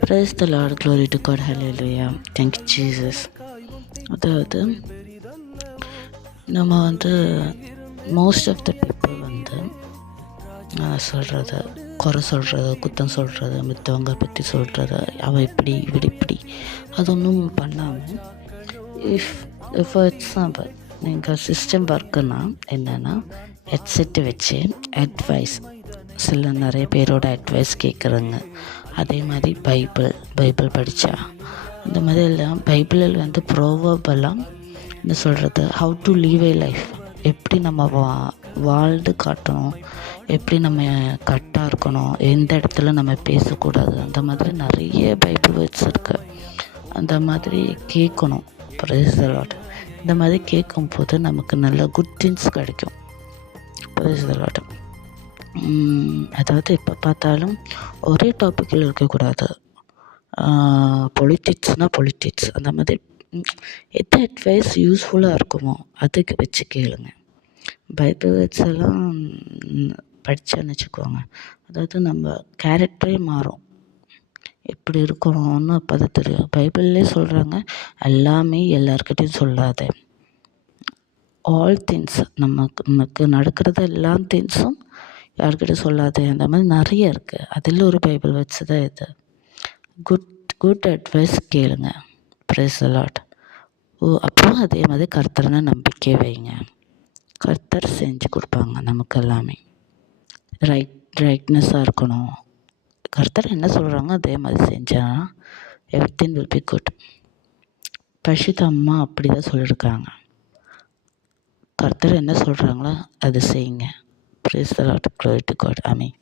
Praise the Lord, glory to God, hallelujah. Thank you, Jesus. அதாவது நம்ம most of the people சொல்கிறது, குறை சொல்கிறது, குத்தம் சொல்கிறது, மித்தவங்க பற்றி சொல்கிறது, அவள் இப்படி இவள் இப்படி, அது ஒன்றும் பண்ணாமல் ஃபார் எக்ஸாம்பிள் நீங்கள் சிஸ்டம் ஒர்க்குன்னா என்னென்னா ஹெட்செட்டு வச்சு அட்வைஸ், நிறைய பேரோட அட்வைஸ் கேட்குறங்க. அதே மாதிரி பைபிள் படித்தா இந்த மாதிரி எல்லாம் பைபிளில் ப்ரோவர்பெல்லாம் என்ன சொல்கிறது, how to leave A life, எப்படி நம்ம வாழ்ந்து காட்டணும், எப்படி நம்ம கரெக்டாக இருக்கணும், எந்த இடத்துல நம்ம பேசக்கூடாது, அந்த மாதிரி நிறைய பைபிள் வேர்ட்ஸ் இருக்குது. அந்த மாதிரி கேட்கணும். Praise the Lord. இந்த மாதிரி கேட்கும்போது நமக்கு நல்ல குட் திங்ஸ் கிடைக்கும். Praise the Lord. அதாவது எப்போ பார்த்தாலும் ஒரே டாப்பிக்கில் இருக்கக்கூடாது. பொலிட்டிக்ஸ் அந்த மாதிரி எந்த அட்வைஸ் யூஸ்ஃபுல்லாக இருக்குமோ அதுக்கு வச்சு கேளுங்க. பைபிள் வேர்ட்ஸ் எல்லாம் படித்தேன்னு வச்சுக்கோங்க, அதாவது நம்ம கேரக்டரே மாறும், எப்படி இருக்கணும்னு அப்போ தான் தெரியும். பைபிள்லே சொல்கிறாங்க, எல்லாமே எல்லார்கிட்டையும் சொல்லாத, ஆல் திங்ஸ், நமக்கு நடக்கிறது எல்லா திங்ஸும் யார்கிட்ட சொல்லாத, அந்த மாதிரி நிறைய இருக்குது. அதில் ஒரு பைபிள் வேர்ட்ஸ் தான் இது. குட் அட்வைஸ் கேளுங்க. Praise the Lord. அப்புறம் அதே மாதிரி கர்த்தர்னா நம்பிக்கை வைங்க, கர்த்தர் செஞ்சு கொடுப்பாங்க நமக்கு எல்லாமே. ரைட்னஸாக இருக்கணும், கர்த்தர் என்ன சொல்கிறாங்க அதே மாதிரி செஞ்சால் எவ்ரிதிங் வில் பி குட். பரிசுத்த அம்மா அப்படி தான் சொல்லியிருக்காங்க, கர்த்தர் என்ன சொல்கிறாங்களோ அதை செய்யுங்க. Praise the Lord, glory to God. Amen.